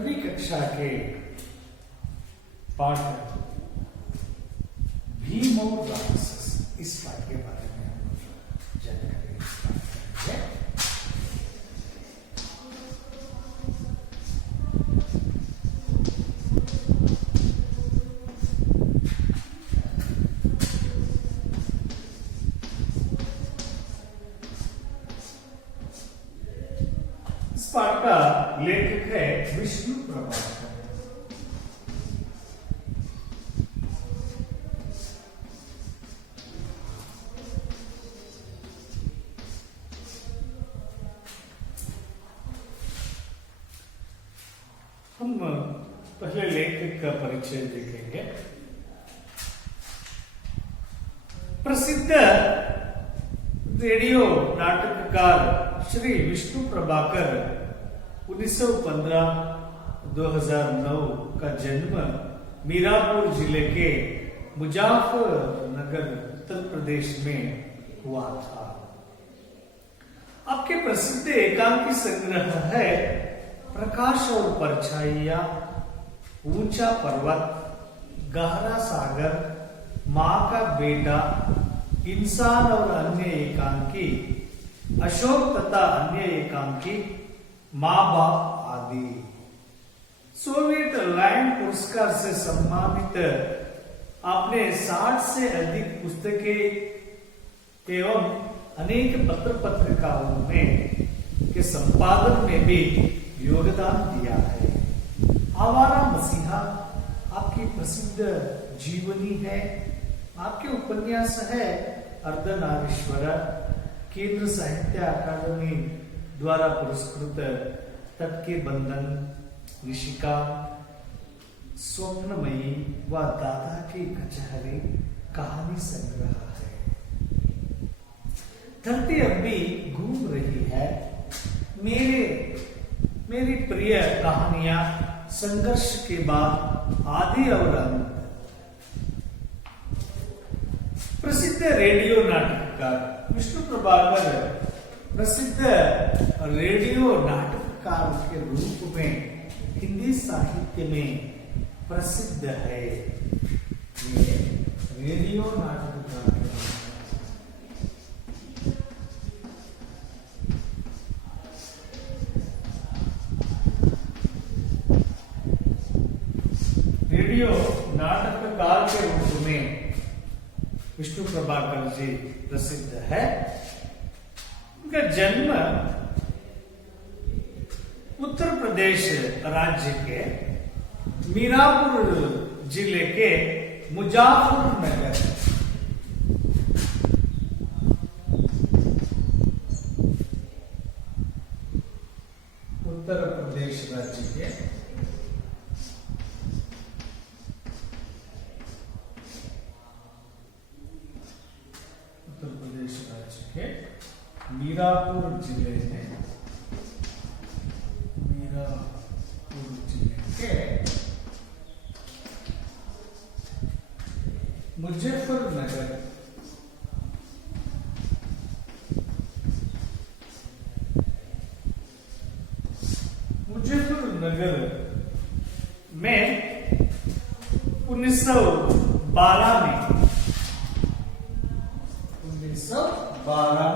10वीं कक्षा के पाठ भीम और राक्षस, इस पाठ के बारे में हम लोग जानकारी प्राप्त करेंगे। इस पाठ का लेखक है विष्णु प्रभाकर। हम पहले लेखक का परिचय देखेंगे। प्रसिद्ध रेडियो नाटककार श्री विष्णु प्रभाकर 1915-2009 का जन्म मीरापुर जिले के मुजफ्फरनगर उत्तर प्रदेश में हुआ था। आपके प्रसिद्ध एकांकी संग्रह है प्रकाश और परछाइयां, ऊंचा पर्वत, गहरा सागर, माँ का बेटा, इंसान और अन्य एकांकी, अशोक तथा अन्य एकांकी, माँ बाप आदि। सोवियत लैंड पुरस्कार से सम्मानित आपने 60 से अधिक पुस्तकें एवं अनेक पत्र पत्रिकाओं में के संपादन में भी योगदान दिया है। आवारा मसीहा आपकी प्रसिद्ध जीवनी है। आपके उपन्यास है अर्धनारीश्वर, केंद्र साहित्य अकादमी द्वारा पुरस्कृत तट के बंधन, ऋषिका, स्वप्नमयी व दादा की कचहरी कहानी संग्रह है। धरती अब भी घूम रही है, मेरी प्रिय कहानियां, संघर्ष के बाद, आदि और अंत। प्रसिद्ध रेडियो नाटककार विष्णु प्रभाकर प्रसिद्ध रेडियो नाटककार के रूप में हिंदी साहित्य में प्रसिद्ध है। ये रेडियो नाटककार रेडियो नाटककार के रूप में विष्णु प्रभाकर जी प्रसिद्ध है। उनका जन्म उत्तर प्रदेश राज्य के मीरापुर जिले के मुजफ्फरनगर उत्तर प्रदेश राज्य के मीरापुर जिले के मुजफ्फरनगर में 1912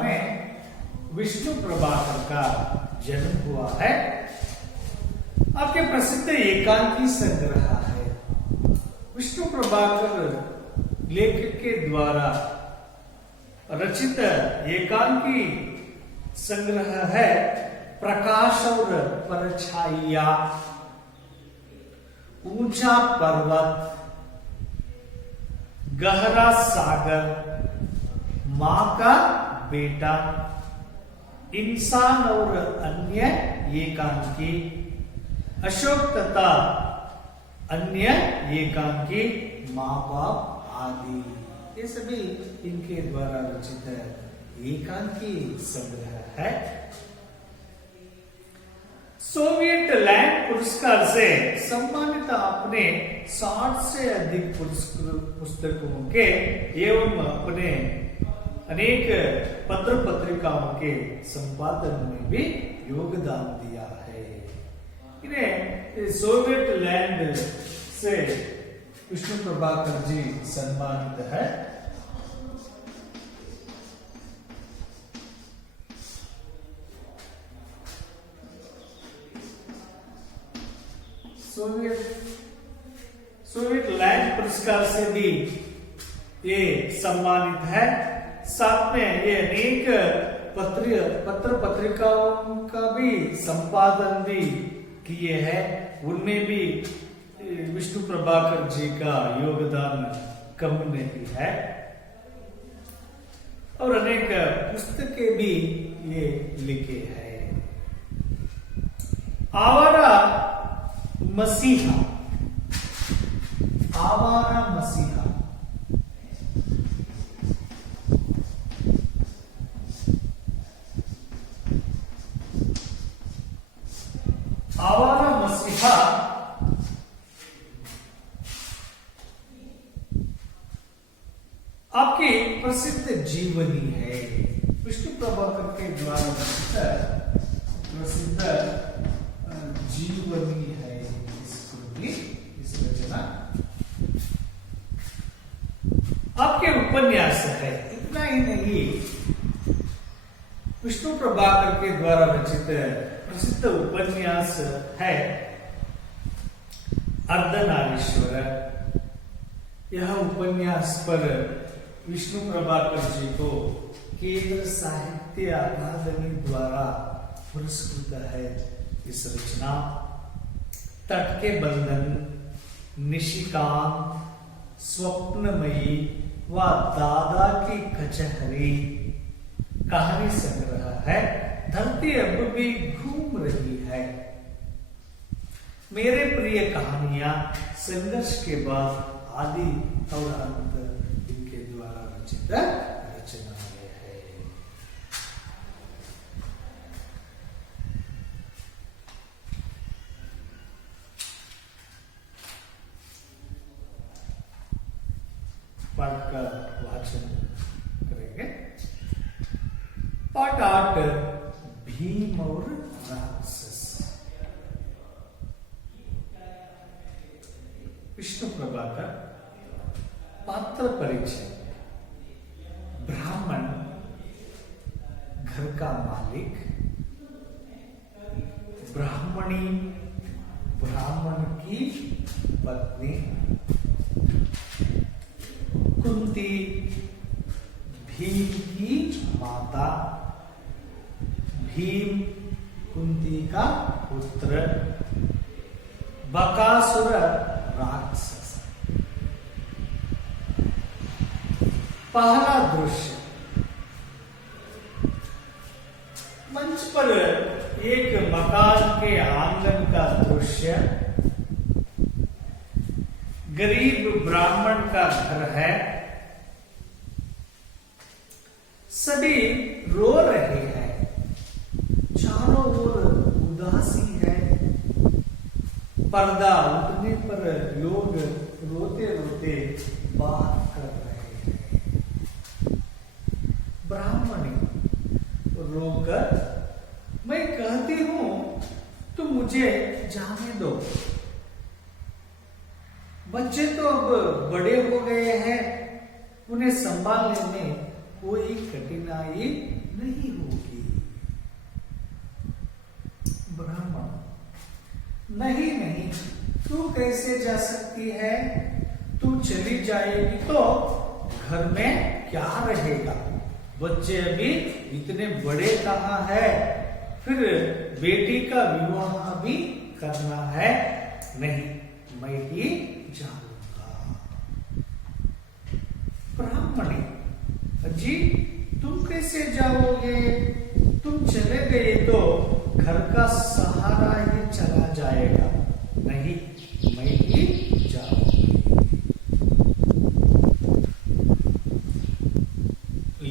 में विष्णु प्रभाकर का जन्म हुआ है। आपके प्रसिद्ध एकांकी संग्रह है। विष्णु प्रभाकर लेखक के द्वारा रचित एकांकी संग्रह है प्रकाश और परछाइयां, ऊंचा पर्वत, गहरा सागर, माँ का बेटा, इंसान और अन्य एकांकी, अशोक तथा अन्य एकांकी, माँ बाप आदि। ये सभी इनके द्वारा रचित एकांकी संग्रह है। सोवियत लैंड पुरस्कार से सम्मानित आपने 60 से अधिक पुस्तकों के एवं अपने अनेक पत्र पत्रिकाओं के संपादन में भी योगदान दिया है। इन्हें सोवियत लैंड से विष्णु प्रभाकर जी सम्मानित है। सोवियत लैंड पुरस्कार से भी ये सम्मानित है। साथ में ये अनेक पत्र पत्रिकाओं का भी संपादन भी किए हैं। उनमें भी विष्णु प्रभाकर जी का योगदान कम नहीं है और अनेक पुस्तकें भी ये लिखे हैं। आवारा मसीहा, आवारा मसीहा आवारा मसीहा आपकी प्रसिद्ध जीवनी है। विष्णु प्रभाकर के द्वारा प्रसिद्ध जीवनी है इस रचना। आपके उपन्यास है। इतना ही नहीं, विष्णु प्रभाकर के द्वारा रचित प्रसिद्ध उपन्यास है अर्धनारीश्वर। यह उपन्यास पर विष्णु प्रभाकर जी को केंद्र साहित्य अकादमी द्वारा पुरस्कृत है। इस रचना तट के बंधन, निशिकांत, स्वप्नमयी व दादा की कचहरी कहानी संग्रह है। धरती अब भी घूम रही है। मेरे प्रिय कहानियां संघर्ष के बाद आदि और अंत इनके द्वारा रचित रचनाएं है। पाठ का वाचन करेंगे। पाठ 8 भीम और राक्षस। विष्णु प्रभाकर पात्र परिचय। ब्राह्मण, घर का मालिक, ब्राह्मणी, ब्राह्मण की पत्नी, कुंती, भीम की माता, भीम कुंती का पुत्र, बकासुर राक्षस। पहला दृश्य, मंच पर एक मकान के आंगन का दृश्य। गरीब ब्राह्मण का घर है। सभी रो रहे हैं। चारों ओर उदासी है। पर्दा उठने पर लोग रोते रोते बात कर रहे हैं। ब्राह्मणी रोकर, मैं कहती हूं तुम मुझे जाने दो। बच्चे तो अब बड़े हो गए हैं, उन्हें संभालने में कोई कठिनाई नहीं होगी। ब्राह्मण, नहीं नहीं, तू कैसे जा सकती है? तू चली जाएगी तो घर में क्या रहेगा? बच्चे अभी इतने बड़े कहाँ है? फिर बेटी का विवाह भी करना है। नहीं, मैं ही जाऊंगा। ब्राह्मणी, जी तुम कैसे जाओगे? तुम चले गए तो घर का सहारा ही चला जाएगा। नहीं, मैं ही जाऊंगी।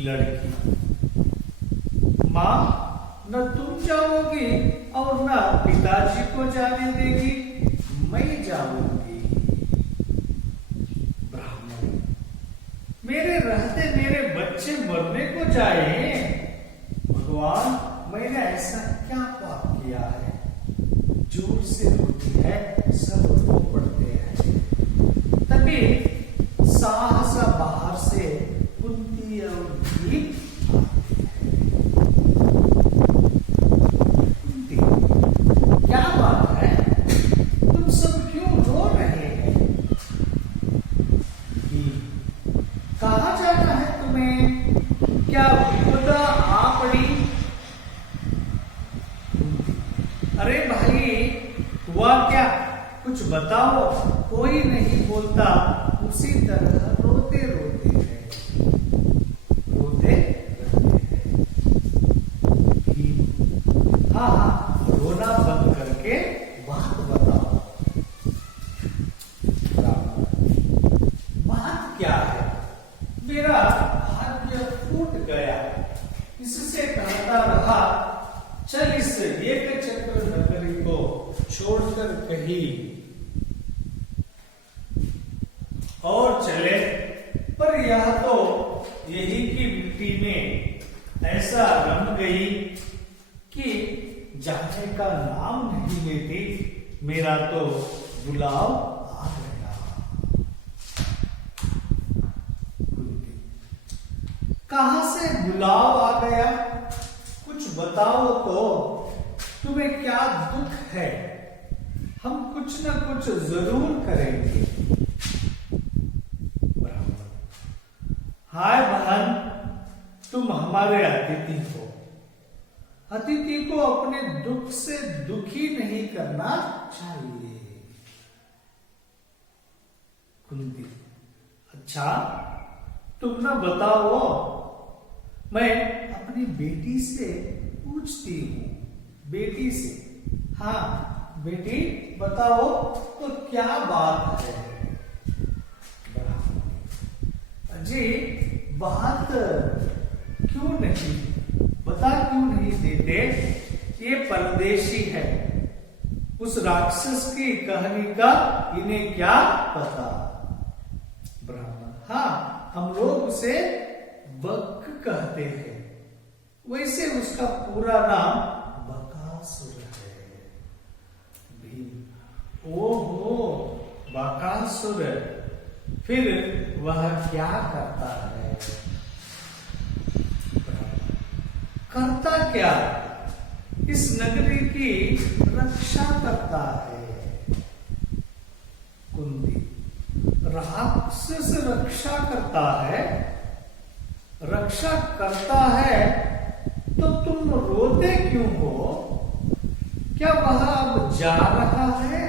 लड़की, माँ न तुम जाओगी और न पिताजी को जाने देगी, मैं जाऊंगी। ब्राह्मण, मेरे रहते मेरे बच्चे मरने को जाए। भगवान, मैंने ऐसा क्या पाप किया है? जोर से रोती है। कुछ बताओ, कोई नहीं बोलता, उसी तरह रोते रोते हैं, रोते रहते हैं। हाँ हाँ, रोना बंद करके बात बताओ। बात क्या है? मेरा भाग्य फूट गया, इससे कहता रहा, चल इस एक चक्र नगरी को छोड़कर कहीं और चले, पर यह तो यही की मिट्टी में ऐसा रम गई कि जाने का नाम नहीं लेती, मेरा तो बुलाव आ गया। कहां से बुलाव आ गया? कुछ बताओ तो, तुम्हें क्या दुख है? हम कुछ न कुछ जरूर करेंगे। हाय बहन, तुम हमारे अतिथि हो। अतिथि को अपने दुख से दुखी नहीं करना चाहिए। कुंती, अच्छा तुम ना बताओ, मैं अपनी बेटी से पूछती हूँ। बेटी से? हाँ बेटी, बताओ तो क्या बात है? जी बात क्यों नहीं, बता क्यों नहीं देते? ये परदेशी है, उस राक्षस की कहानी का इन्हें क्या पता? ब्राह्मण, हाँ हम लोग उसे बक कहते हैं, वैसे उसका पूरा नाम बकासुर है। भीम, ओहो बकासुर, फिर वह क्या करता है? करता क्या? इस नगरी की रक्षा करता है। कुंती, राक्षस रक्षा करता है? रक्षा करता है तो तुम रोते क्यों हो? क्या वह अब जा रहा है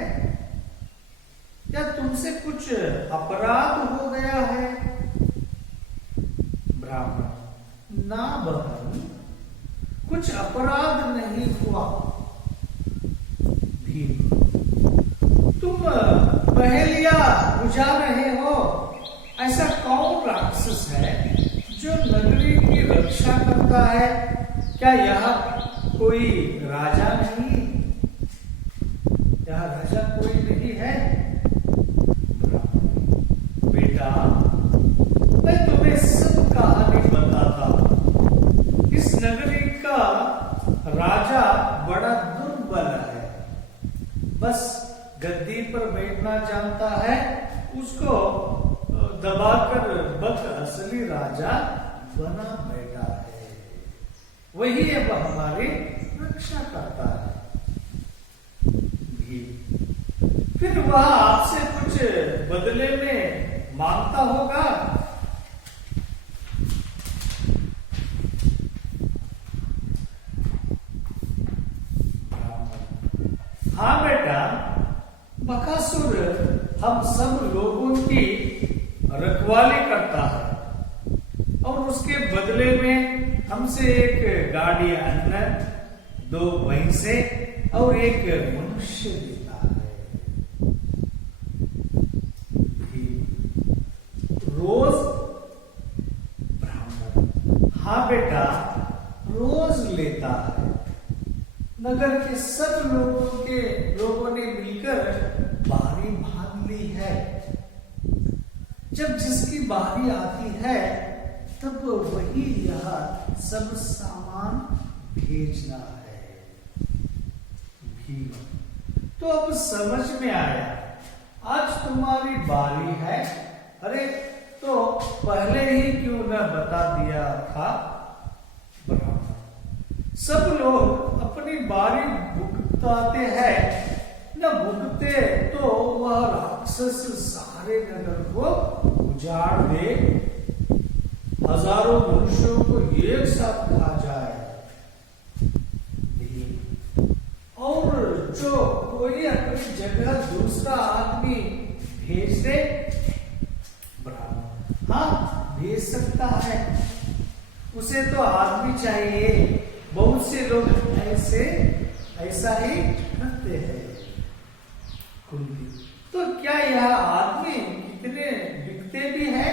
या तुमसे कुछ अपराध हो गया है? ब्राह्मण, ना बहन, कुछ अपराध नहीं हुआ। भीम, तुम पहेलियां बुझा रहे हो। ऐसा कौन राक्षस है जो नगरी की रक्षा करता है? क्या यह कोई राजा नहीं? यह राजा कोई नहीं है? बेटा, मैं तुम्हें सब कहानी बताता हूं। इस नगरी का राजा बड़ा दुर्बल है, बस गद्दी पर बैठना जानता है, उसको दबाकर बक असली राजा बना बैठा है। वही अब हमारी रक्षा करता है। फिर वह आपसे कुछ बदले में मांगता होगा? हाँ बेटा, बकासुर हम सब लोगों की रखवाली करता है और उसके बदले में हमसे एक गाड़ी अन्न, 2 भैंसे और एक मनुष्य देता है। रोज? ब्राह्मण, हाँ बेटा, रोज लेता है। नगर के सब लोगों ने मिलकर बारी बांध ली है। जब जिसकी बारी आती है तब वही यह सब सामान भेजना है। भीम, तो अब समझ में आया, आज तुम्हारी बारी है। अरे तो पहले ही क्यों न बता दिया था? सब लोग अपनी बारी भुगताते हैं, न भुगते तो वह राक्षस सारे नगर को उजाड़ दे, हजारों मनुष्यों को एक साथ खा जाए। और जो कोई अपनी जगह दूसरे दूसरा आदमी भेज दे? ब्राह्मण हाँ भेज सकता है, उसे तो आदमी चाहिए। बहुत से लोग ऐसा ही करते हैं। कुंती तो क्या यह आदमी कितने बिकते भी है?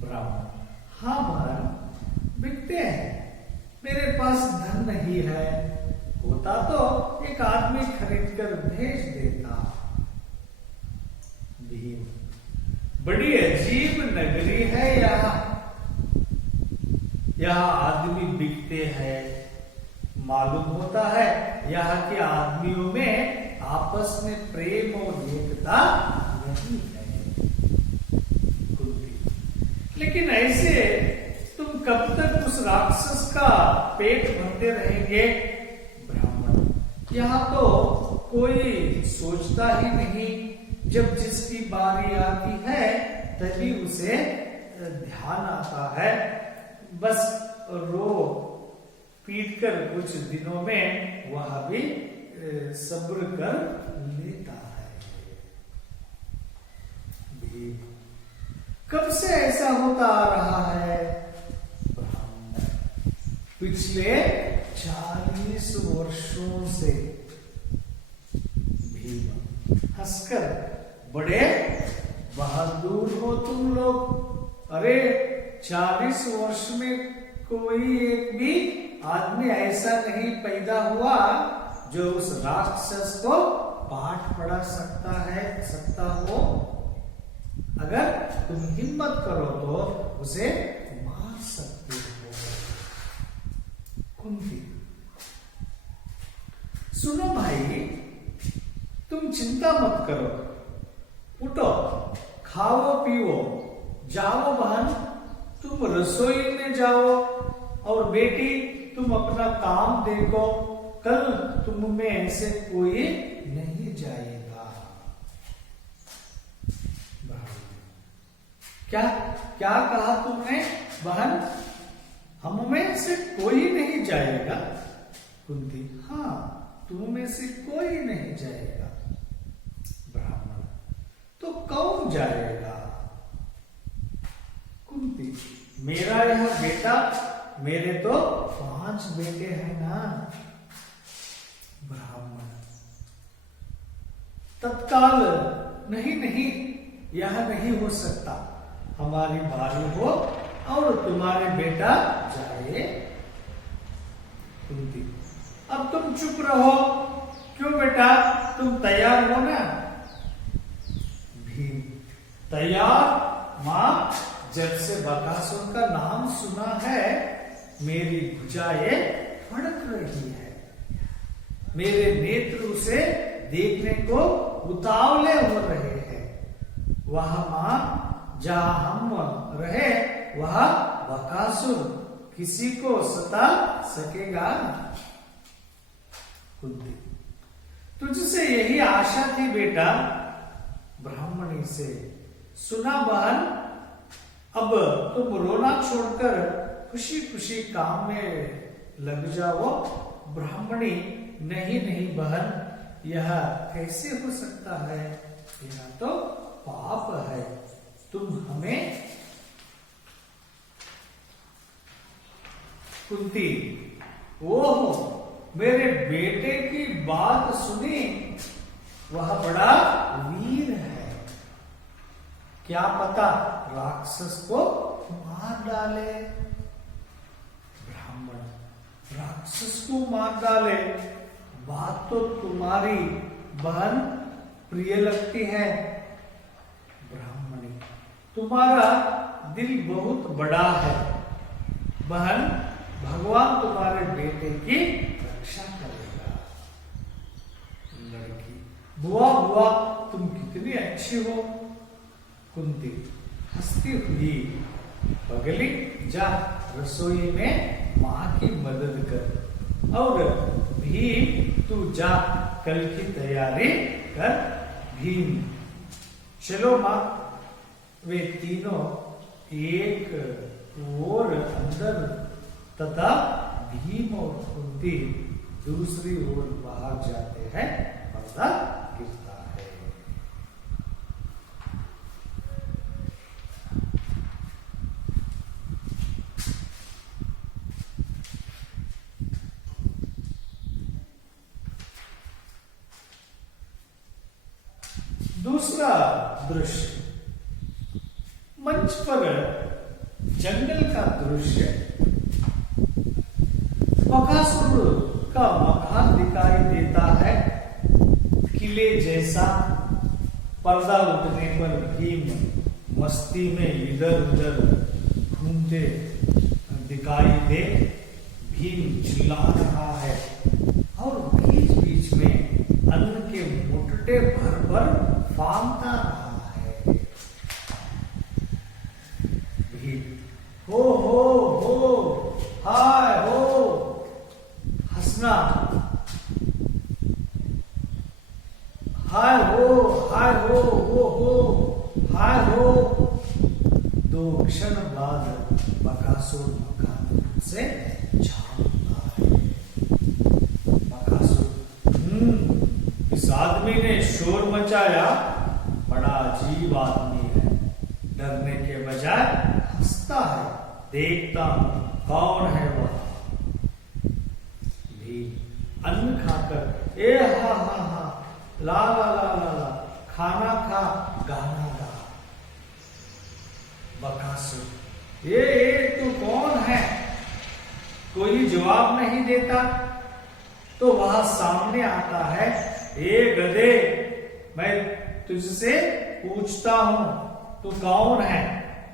ब्राह्मण हाँ महाराज बिकते हैं, मेरे पास धन नहीं है, होता तो एक आदमी खरीद कर भेज देता। भीम बड़ी अजीब नगरी है यहाँ आदमी बिकते हैं। मालूम होता है यहाँ के आदमियों में आपस में प्रेम और एकता नहीं है। लेकिन ऐसे तुम कब तक उस राक्षस का पेट भरते रहेंगे? ब्राह्मण यहाँ तो कोई सोचता ही नहीं, जब जिसकी बारी आती है तभी उसे ध्यान आता है, बस रो पीट कर कुछ दिनों में वह भी सब्र कर लेता है। कब से ऐसा होता आ रहा है? पिछले 40 वर्षों से। भीम हंसकर बड़े बहादुर हो तुम लोग। अरे 40 वर्ष में कोई एक भी आदमी ऐसा नहीं पैदा हुआ जो उस राक्षस को पाठ पढ़ा सकता हो। अगर तुम हिम्मत करो तो उसे मार सकते हो। कुंती सुनो भाई, तुम चिंता मत करो, उठो खाओ पियो, जाओ बहन तुम रसोई में जाओ, और बेटी तुम अपना काम देखो, कल तुम में ऐसे कोई नहीं जाएगा। क्या क्या कहा तुमने बहन? हम में से कोई नहीं जाएगा? कुंती हाँ तुम में से कोई नहीं जाएगा। ब्राह्मण तो कौन जाएगा? कुंती मेरा यह बेटा, मेरे तो 5 बेटे हैं ना। ब्राह्मण तत्काल नहीं यह नहीं हो सकता, हमारी बारी हो और तुम्हारे बेटा जाए। कुंती अब तुम चुप रहो, क्यों बेटा तुम तैयार हो ना? भीम तैयार मां, जब से बकासुर का नाम सुना है मेरी भुजाएं फड़क रही है, मेरे नेत्र उसे देखने को उतावले हो रहे हैं। वह मां जहां हम रहे वह बकासुर किसी को सता सकेगा? कुंती तुझसे यही आशा थी बेटा। ब्राह्मणी से सुना बहन, अब तुम रोना छोड़कर खुशी खुशी काम में लग जाओ। ब्राह्मणी नहीं बहन, यह कैसे हो सकता है, यह तो पाप है, तुम हमें। कुंती ओहो मेरे बेटे की बात सुनी, वह बड़ा वीर है, क्या पता राक्षस को मार डाले। ब्राह्मण राक्षस को मार डाले, बात तो तुम्हारी बहन प्रिय लगती है। ब्राह्मणी तुम्हारा दिल बहुत बड़ा है बहन, भगवान तुम्हारे बेटे की रक्षा करेगा। लड़की बुआ तुम कितनी अच्छी हो। कुंती हंसती हुई पगली, जा रसोई में मां की मदद कर, और भीम तू जा कल की तैयारी कर। भीम चलो मां। वे तीनों एक ओर अंदर तथा भीम और कुंती दूसरी ओर बाहर जाते हैं। पर्दा गिरता है। दूसरा दृश्य, मंच पर जंगल का दृश्य। बकासुर का मकान दिखाई देता है, किले जैसा। पर्दा उठने पर भीम मस्ती में इधर उधर घूमते दिखाई दे। भीम चिल्ला रहा है और बीच बीच में अन्न के मुट्ठे भर भर फांकता रहा है। भीम हो हाय हो, हंसना, हाय हो हाय हो हाय हो। 2 क्षण बाद बकासुर मकान से झाड़ता है। बकासुर, इस आदमी ने शोर मचाया, बड़ा अजीब आदमी है। डरने के बजाय हंसता है। देखता हूं कौन है वह। भीम अन्न खाकर ए हा ला खाना खा गाना गा। बकासुर ए तू कौन है? कोई जवाब नहीं देता। तो वह सामने आता है। ए गधे, मैं तुझसे पूछता हूं तू कौन है?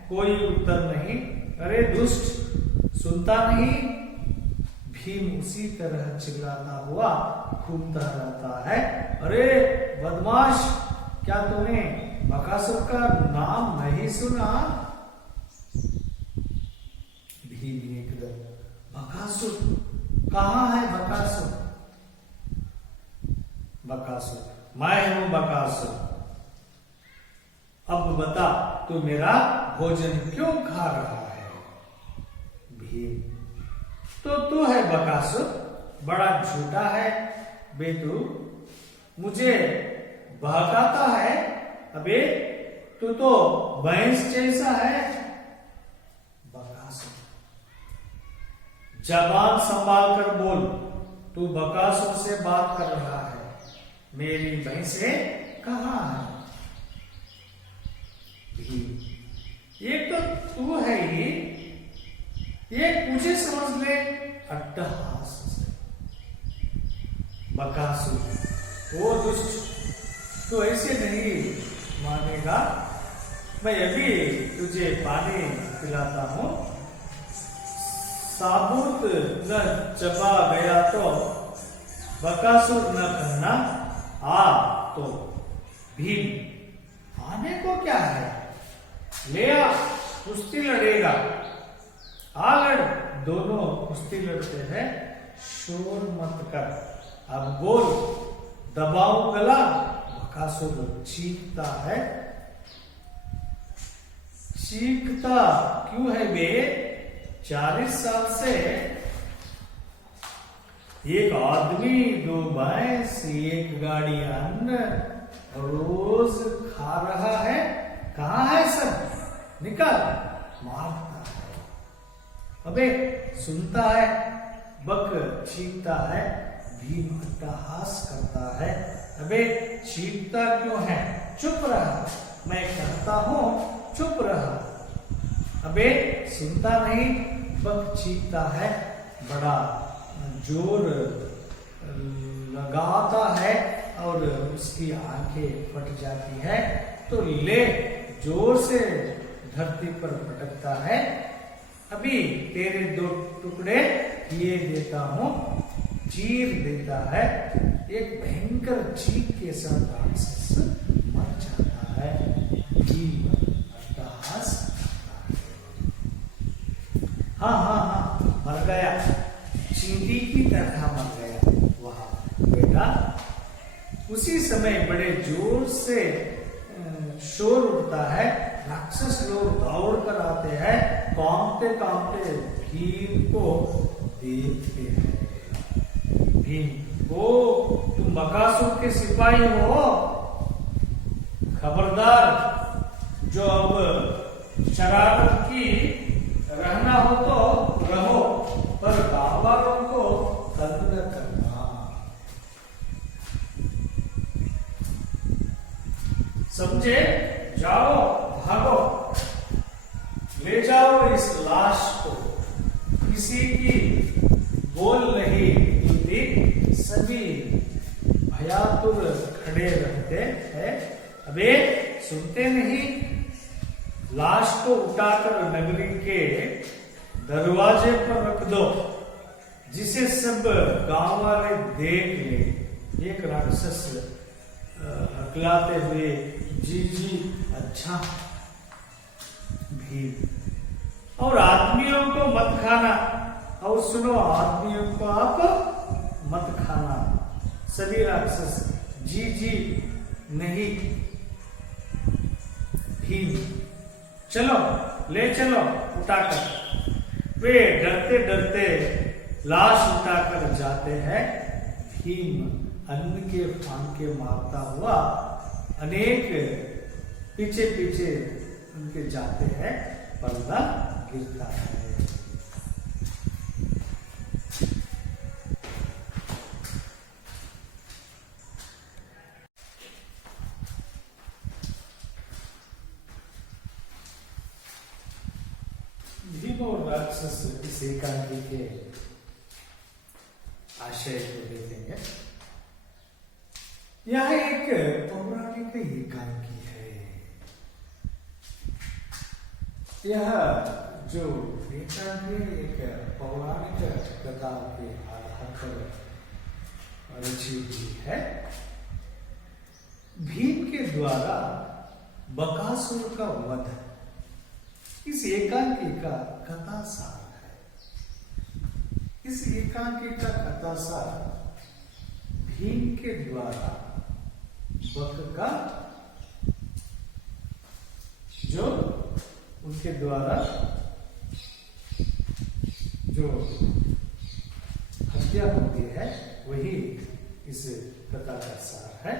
कोई उत्तर नहीं। अरे दुष्ट, सुनता नहीं? भीम उसी तरह चिल्लाता हुआ घूमता रहता है। अरे बदमाश, क्या तूने बकासुर का नाम नहीं सुना? भीम एकदम, बकासुर कहाँ है? बकासुर, बकासुर मैं हूं बकासुर। अब बता तू मेरा भोजन क्यों खा रहा है? भीम, तो तू है बकासुर, बड़ा झूठा है बे तू, मुझे बहकाता है। अबे तू तो भैंस जैसा है। बकासुर, जबान संभाल कर बोल, तू बकासुर से बात कर रहा है। मेरी भैंसें कहाँ है? एक तो तू है ही, एक मुझे समझ ले अट्टहास से। बकासुर, वो दुष्ट, तू ऐसे नहीं मानेगा। मैं अभी तुझे पानी पिलाता हूं। साबुत न चबा गया तो बकासुर न कहना। आ तो भीम, आने को क्या है? ले आ, कुश्ती लड़ेगा। आ लड़। दोनों कुश्ती लड़ते हैं। शोर मत कर, अब बोल, दबाओ गला। बकासुर चीखता है। चीखता क्यों है बे? 40 साल से एक आदमी, 2 भैंस, 1 गाड़ी अन्न रोज खा रहा है। कहाँ है सब? निकल। मारता है। अबे सुनता है? बक चीखता है। भीम अट्टहास करता है। अबे चीखता क्यों है? चुप रहा, मैं कहता हूं चुप रहा। अबे सुनता नहीं? बक चीखता है, बड़ा जोर लगाता है और उसकी आंखें फट जाती है। तो ले, जोर से धरती पर पटकता है। अभी तेरे 2 टुकड़े किए देता हूं। चीर देता है। एक भयंकर चीख के साथ राक्षस मर जाता है। भीम अट्टहास करता है। हाँ, मर गया, चींटी की तरह मर गया वह बेटा। उसी समय बड़े जोर से शोर उठता है। राक्षस लोग दौड़ कर आते हैं, कांपते कांपते भीम को देखते हैं। भीम को तुम बकासुर के सिपाही हो, खबरदार, जो अब शरारत की रहना हो तो रहो, पर गांव वालों को तंग न करना। समझे? जाओ, भागो, ले जाओ इस लाश को। किसी की बोल नहीं हिलती, सभी भयातुर खड़े रहते हैं। अबे सुनते नहीं? लाश को उठाकर नगरी के दरवाजे पर रख दो, जिसे सब गांव वाले देख ले। एक राक्षस हकलाते हुए, जी जी अच्छा भीम। और आदमियों को मत खाना, और सुनो, आदमियों को आप मत खाना। सभी राक्षस, जी जी नहीं भीम, चलो ले चलो उठाकर। वे डरते डरते लाश उठाकर जाते हैं। भीम अन्न के फांके मारता हुआ अनेक पीछे पीछे उनके जाते हैं। पर्दा गिरता है। भीम और राक्षस इस एकांकी के आशय को देखेंगे। यह एक पौराणिक एकांकी है। यह जो एकांकी एक पौराणिक कथा के आधार पर रची हुई है। भीम के द्वारा बकासुर का वध इस एकांकी का कथा सार है। इस एकांकी का कथा सार भीम के द्वारा बक का जो उनके द्वारा जो हत्या होती है, वही इस कथा का सार है।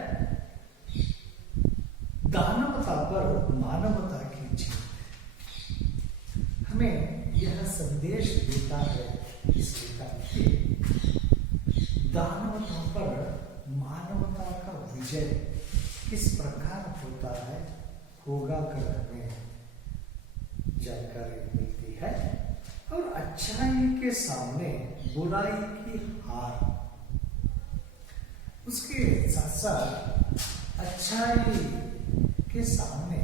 दानवता पर मानवता की जीत हमें यह संदेश देता है। इस एकांकी दानवता पर मानवता का विजय किस प्रकार होता है, होगा कर हमें जानकारी मिलती है। और अच्छाई के सामने बुराई की हार, उसके साथ साथ अच्छाई के सामने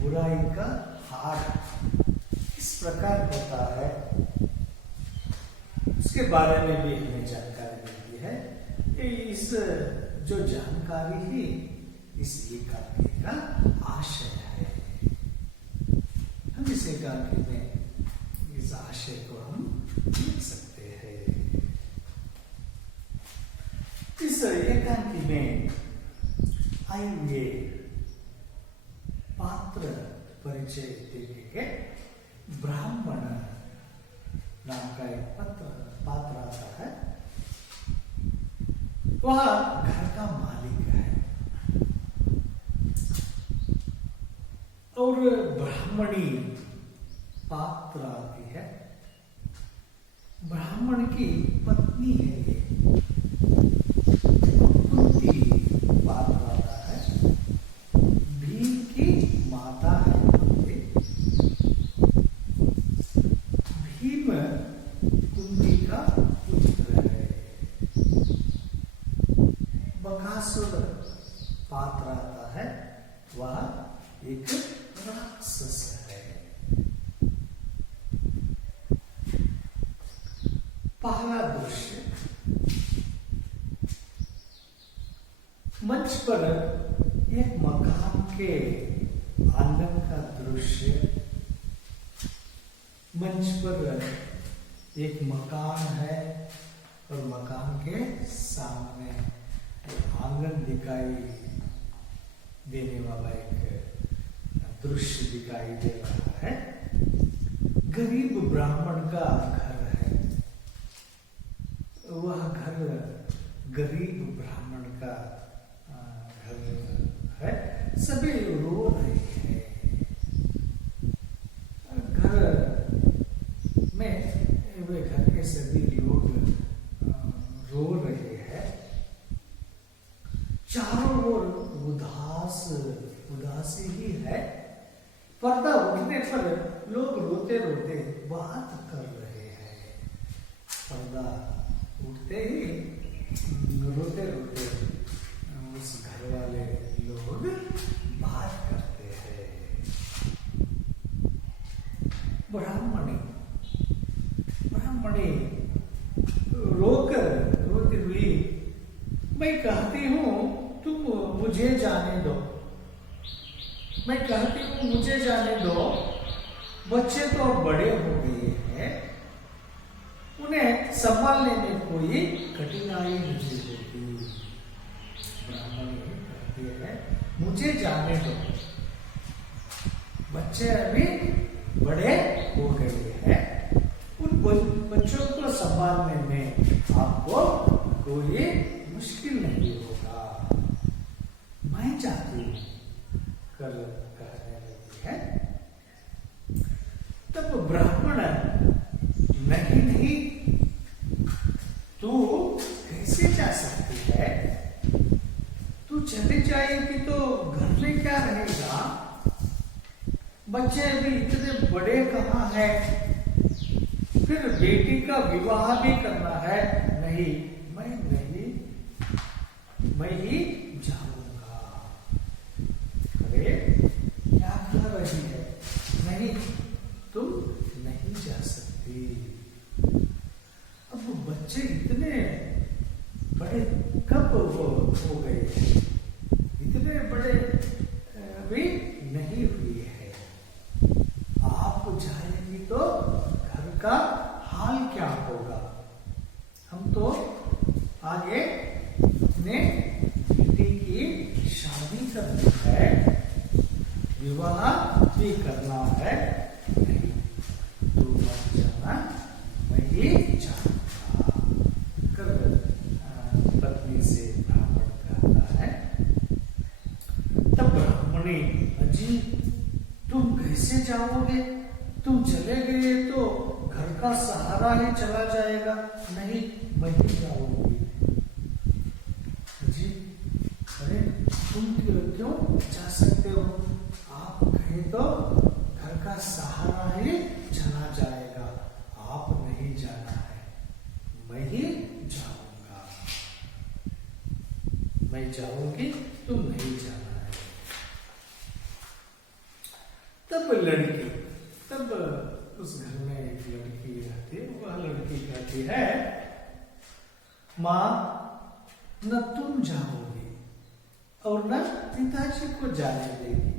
बुराई का हार किस प्रकार होता है, उसके बारे में भी हमें जानकारी मिलती है। इस जो जानकारी ही इस एकांकी का आशय है। हम इस एकांकी में इस आशय को हम लिख सकते हैं। इस एकांकी में आइए पात्र परिचय देखेंगे। ब्राह्मण नाम का एक पात्र आता है। वह घर का मालिक है और ब्राह्मणी पात्र आती है। ब्राह्मण की पत्नी है ये। कुंती पात्र आता है। भीम की माता है कुंती। भीम कुंती का पुत्र है। बकासुर पात्र आता है। वह एक राक्षस है। पहला दृश्य, मंच पर एक मकान के आंगन का दृश्य। मंच पर एक मकान है और मकान के सामने आंगन दिखाई देने वाला एक दृश्य दिखाई दे रहा है। गरीब ब्राह्मण का घर है। वह घर गरीब ब्राह्मण का घर है, सभी रो रहे हैं। घर में वे घर के सभी लोग रो रहे हैं। चारों ओर उदासी ही है। पर्दा उठने पर लोग रोते रोते बात कर रहे हैं। पर्दा उठते ही रोते रोते उस घर वाले लोग बात करते हैं। ब्राह्मणी रोती हुई, मैं कहती हूँ तुम मुझे जाने दो, मैं कहती हूँ मुझे जाने दो, बच्चे तो बड़े हो गए हैं, उन्हें संभालने में कोई कठिनाई नहीं होती। ब्राह्मण कहते हैं मुझे जाने दो, बच्चे अभी बड़े हो गए हैं, उन बच्चों को संभालने में आपको कोई मुश्किल नहीं होगा, मैं चाहती हूँ कर कहने लगी है। तब ब्राह्मण नहीं, तू कैसे जा सकती है, तू चली जाएगी तो घर में क्या रहेगा, बच्चे अभी इतने बड़े कहाँ हैं, फिर बेटी का विवाह भी करना है, नहीं मैं ही जाऊंगा। अरे क्या कर रही है, नहीं तुम नहीं जा सकती। अब बच्चे इतने बड़े कब हो गए, इतने बड़े भी नहीं हुए हैं, आप जाएंगी तो घर का हाल क्या होगा, हम तो आगे अपने बेटी की शादी करनी है, विवाह भी करना है, नहीं तू मत जाना, मैं ही जाऊंगा कर पत्नी से ब्राह्मण कहता है। तब ब्राह्मणी, अजी तुम कैसे जाओगे, तुम चले गए तो घर का सहारा ही चला जाएगा, नहीं मैं ही जाऊंगी। जी अरे तुम क्यों जा सकते हो, आप कहे तो घर का सहारा ही चला जाएगा, आप नहीं जाना है, मैं ही जाऊंगा, मैं जाऊंगी, तुम नहीं जाना है। तब उस घर में एक लड़की रहती है, वह लड़की कहती है माँ न तुम जाओगी और न पिताजी को जाने देगी,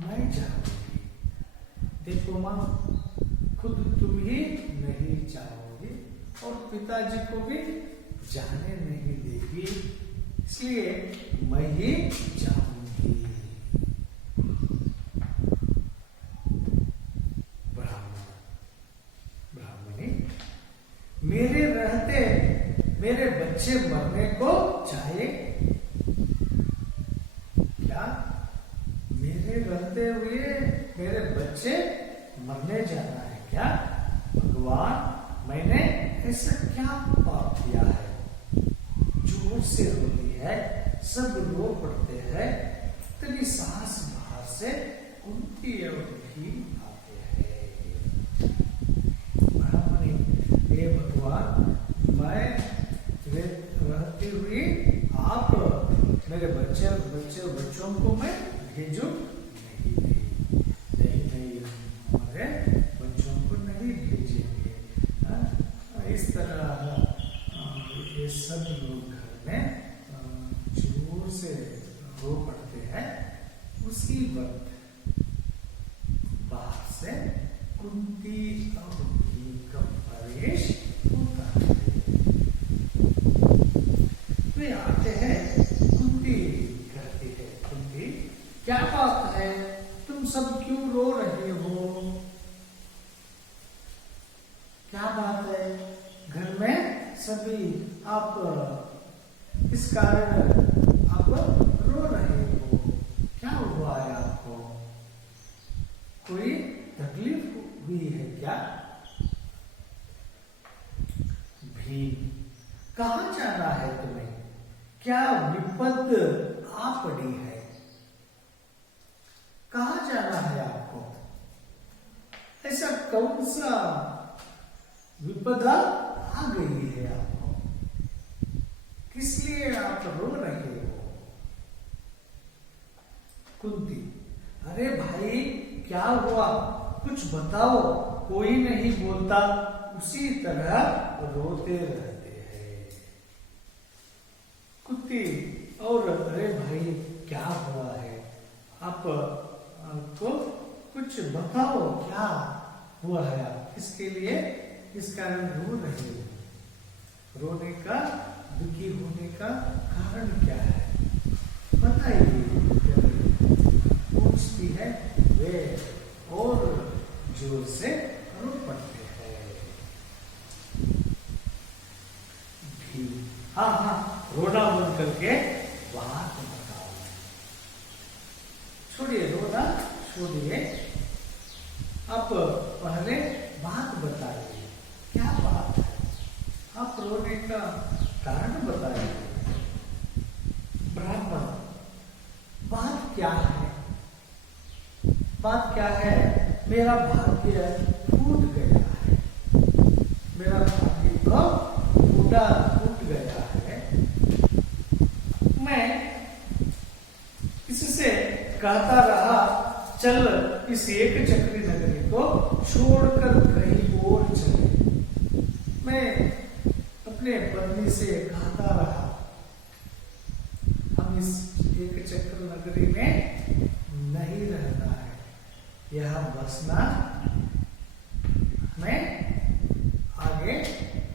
मैं जाऊंगी। देखो माँ, खुद तुम ही नहीं जाओगी और पिताजी को भी जाने नहीं देगी, इसलिए मैं ही जाऊंगी। मेरे रहते मेरे बच्चे मरने को चाहे क्या, मेरे रहते हुए मेरे बच्चे मरने जाना है क्या, भगवान मैंने ऐसा क्या पाप किया है। जोर से रोती है, सब रो पड़ते हैं, तभी सांस बाहर से कुंती और भीम आते हैं। हे भगवान, मैं रहती हुई आप मेरे बच्चों को मैं भेजू नहीं, हमारे बच्चों को नहीं भेजेंगे। इस तरह ये सब लोग घर में जोर से रो पड़ते हैं। उसी वक्त बाहर से कुंती और भीम का प्रवेश होता है। वे आते हैं, कुंती कहती है, कुंती क्या बात है, तुम सब क्यों रो रहे हो, क्या बात है, घर में सभी आप इस कारण आप रो रहे हो। क्या हुआ है आपको? कोई तकलीफ हुई है क्या? भीम, कहाँ जाना है तुम्हें? क्या विपद आ पड़ी है? कहाँ जाना है आपको? ऐसा कौन सा विपदा आ गई है आपको? किस लिए आप रो रहे हो? कुंती, अरे भाई क्या हुआ? कुछ बताओ। कोई नहीं बोलता, उसी तरह रोते रहते हैं। कुंती, और अरे भाई क्या हुआ है? आपको कुछ बताओ, क्या हुआ है? आप किसके लिए, किस कारण रो रहे हो? रोने का, दुखी होने का कारण क्या है? बताइए। पूछती है वे और जोर से रो पड़ते हैं। हाँ हाँ, रोना बंद करके बात बताओ। छोड़िए रोना, छोड़िए। आप पहले बात बताइए, क्या बात है? आप रोने का कारण बताइए। ब्राह्मण, बात क्या है? बात क्या है? मेरा भाग्य टूट गया है। मेरा भाग्य टूट गया है। मैं इससे कहता रहा, चल इस एक चक्री नगरी को छोड़कर कहीं और चले। मैं अपने पत्नी से कहता रहा, हम इस एक चक्र नगरी में नहीं रहना है, यहाँ बसना में आगे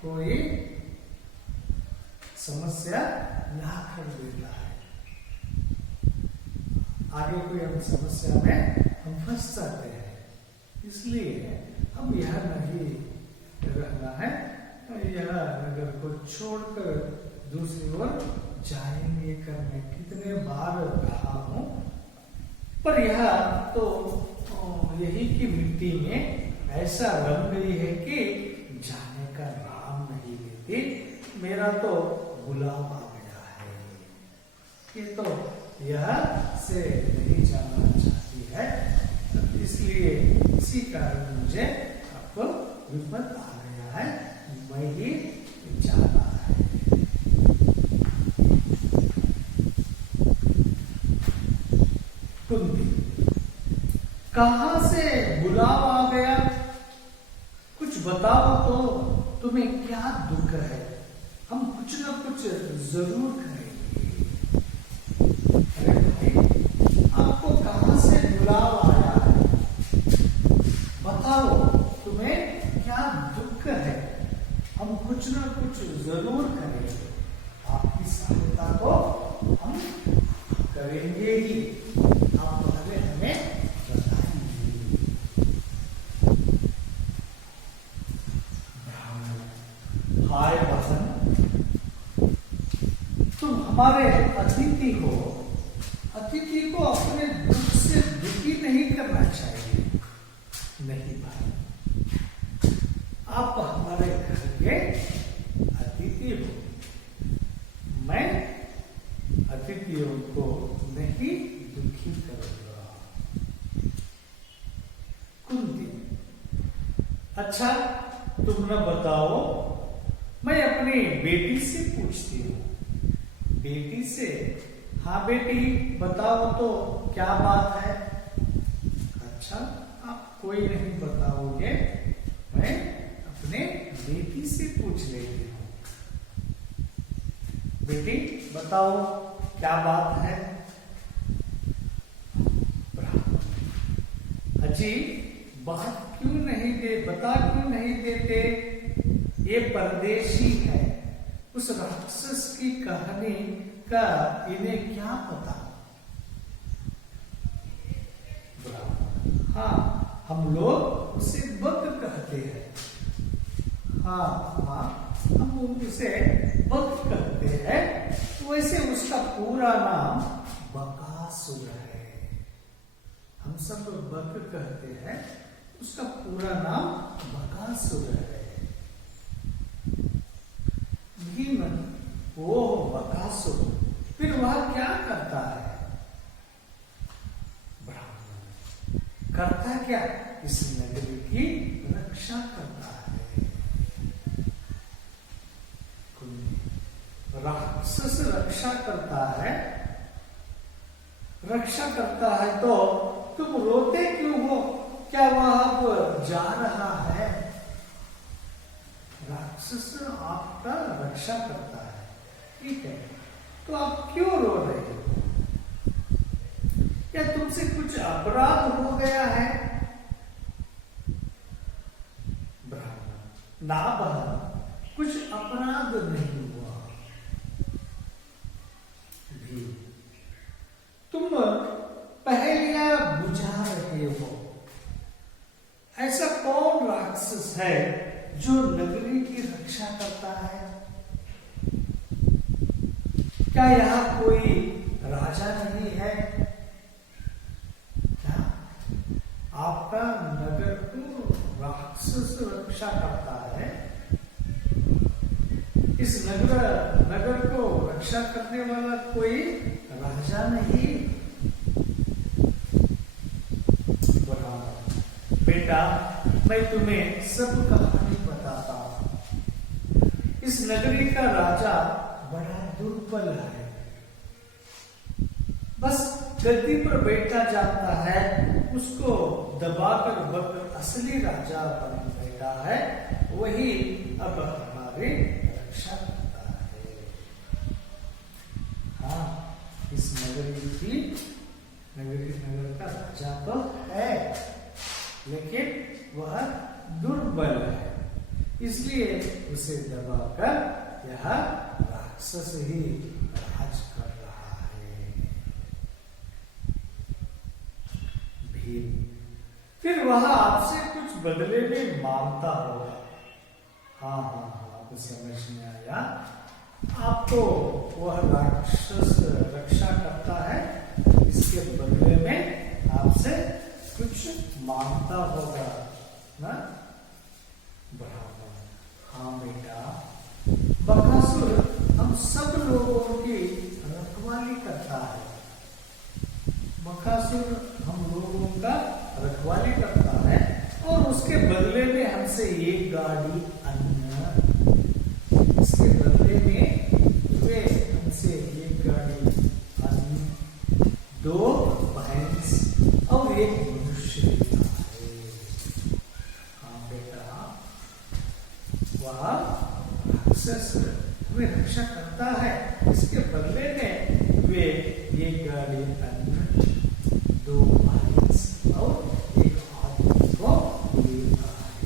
कोई समस्या ना कर देता है। आगे कोई हम समस्या में हम फंस जाते हैं, इसलिए हम यह नहीं रहना है। यह नगर को छोड़कर दूसरी ओर जाएंगे करने कितने बार कहा हूं, पर यह तो यही की मिट्टी में ऐसा रंग गई है कि जाने का नाम नहीं लेती। मेरा तो गुलाम आ गया है, ये तो यह से नहीं जाना चाहती है, इसलिए इसी कारण मुझे आपको विपद आ गया है, मैं ही जाना है। कुंती, कहां से बुलाव आ गया? कुछ बताओ तो, तुम्हें क्या दुख है? हम कुछ ना कुछ जरूर करेंगे। अरे भाई, आपको कहां से बुलाव आया है? बताओ, तुम्हें क्या दुख है? हम कुछ ना कुछ जरूर करेंगे। आपकी सहायता तो हम करेंगे ही। आप पहले हमें हाय बहन, तुम हमारे अतिथि हो। अतिथि को अपने दुख से दुखी नहीं करना चाहिए। नहीं भाई, आप हमारे घर के अतिथि हो। मैं अतिथियों को नहीं दुखी करूंगा। कुंती, अच्छा तुम न बताओ, मैं अपनी बेटी से पूछती हूँ। बेटी से, हाँ बेटी बताओ तो क्या बात है? अच्छा, आप कोई नहीं बताओगे, मैं अपने बेटी से पूछ लेती हूँ। बेटी बताओ क्या बात है? अजी बात क्यों नहीं बता क्यों नहीं देते? ये परदेशी है, उस राक्षस की कहानी का इन्हें क्या पता? हाँ, हम लोग उसे बग कहते हैं। हाँ हाँ, हम उसे बग कहते हैं। वो पूरा नाम बकासुर है। हम सब बक कहते हैं, उसका पूरा नाम बकासुर है। भीम वो बकासुर, फिर वह क्या करता है? ब्राह्मण करता क्या? इस नगरी की रक्षा करता है। राक्षस रक्षा करता है, रक्षा करता है तो तुम रोते क्यों हो? क्या वह अब जा रहा है? राक्षस आपका रक्षा करता है, ठीक है, तो आप क्यों रो रहे हो? क्या तुमसे कुछ अपराध हो गया है? ब्राह्मण ना बहन, कुछ अपराध नहीं हुआ। भी तुम पहेलियां बुझा रहे हो। ऐसा कौन राक्षस है जो नगरी की रक्षा करता है? क्या यहां कोई राजा नहीं है? क्या आपका नगर को राक्षस रक्षा करता है? इस नगर को रक्षा करने वाला कोई राजा नहीं? बेटा, मैं तुम्हें सब कहानी बताता हूं। इस नगरी का राजा बड़ा दुर्बल है। बस गद्दी पर बैठा जाता है, उसको दबाकर वक्त असली राजा बन बैठा है, वही अब हमारी रक्षा करता है। हाँ, इस नगर का राजा तो है, लेकिन वह दुर्बल है, इसलिए उसे दबाकर यह राक्षस ही राज कर रहा है। भीम फिर वह आपसे कुछ बदले में मांगता होगा। हाँ हाँ हाँ, आपको समझ में आया। आपको वह राक्षस रक्षा करता है, इसके बदले में आपसे कुछ मांगता होगा ना? ब्राह्मण हाँ बेटा, बकासुर हम सब लोगों की रखवाली करता है। बकासुर हम लोगों का रखवाली करता है और उसके बदले में हमसे एक गाड़ी अन्न, इसके बदले में वे हमसे एक गाड़ी अन्न, 2 भैंस और 1 मनुष्य देता है। हाँ बेटा, वह राक्षस वे रक्षा करता है, इसके बदले में वे एक गाड़ी अन्न, 2 भैंस और 1 आदमी को देता है।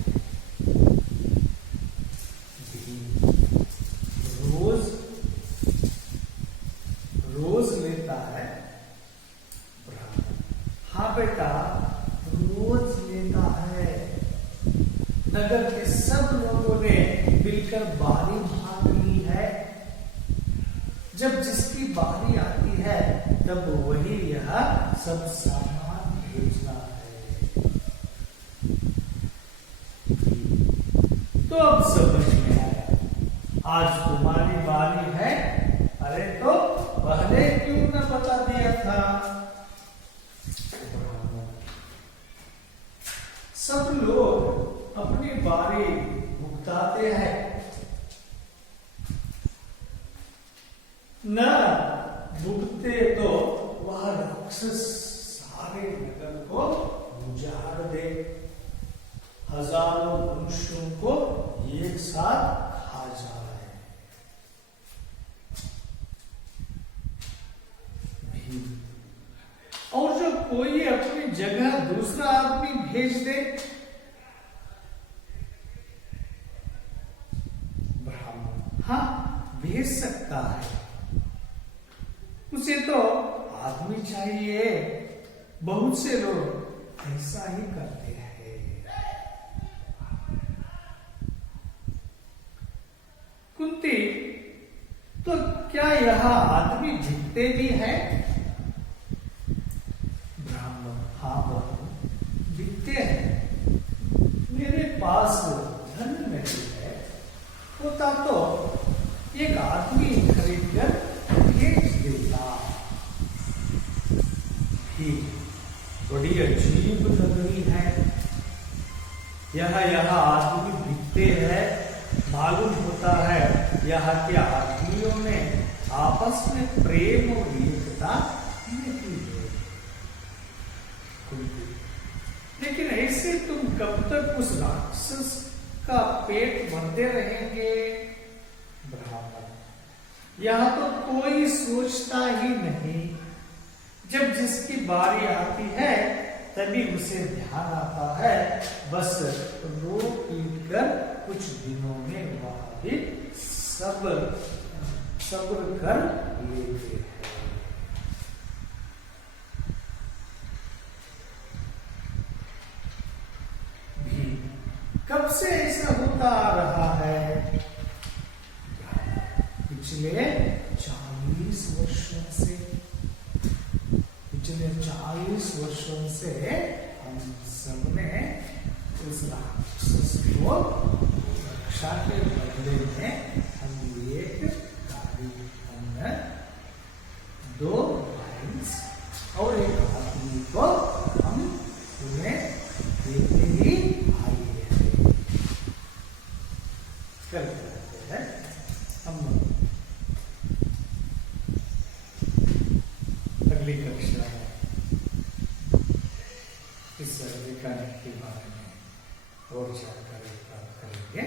रोज लेता है। हाँ बेटा, रोज लेता है। नगर के सब लोगों ने मिलकर बारी भाग ली है। जब जिसकी बारी आती है तब वही यह सब सामान भेजना है। तो अब समझ में आया, आज तुम्हारी बारी है। अरे तो पहले क्यों न बता दिया था? सब लोग अपनी बारी भुगताते हैं, न भुगते तो वह राक्षस सारे नगर को उजाड़ दे, हजारों मनुष्यों को एक साथ खा जाए। और जो कोई अपनी जगह दूसरा आदमी भेज दे, ब्राह्मण हाँ भेज सकता है, उसे तो आदमी चाहिए। बहुत से लोग ऐसा ही करते हैं। कुंती, तो क्या यह आदमी दिखते भी हैं? ब्राह्मण, हाँ बाबू, दिखते हैं। मेरे पास धन नहीं है, होता तो एक आदमी खरीद कर बेच देता। बड़ी अजीब नगरी है। यह आदमी दिखते हैं, मालूम होता है यहाँ के आदमियों में आपस में प्रेम और एकता नहीं है। लेकिन ऐसे तुम कब तक उस राक्षस का पेट भरते रहेंगे? ब्राह्मण, यह तो कोई सोचता ही नहीं। जब जिसकी बारी आती है तभी उसे ध्यान आता है। बस रो पीट कर कुछ दिनों में वह भी सब्र कर लेते हैं। भी कब से ऐसा होता आ रहा है? पिछले 40 वर्षों से। पिछले 40 वर्षों से हम सबने उस राक्षस को रक्षा के बदले में हम एक गाड़ी, 2 भाइस और एक आदमी को हम उन्हें देते ही आए हैं। करते हैं हम अगली कक्षा में इस विज्ञान के बारे में और जानकारी प्राप्त करेंगे।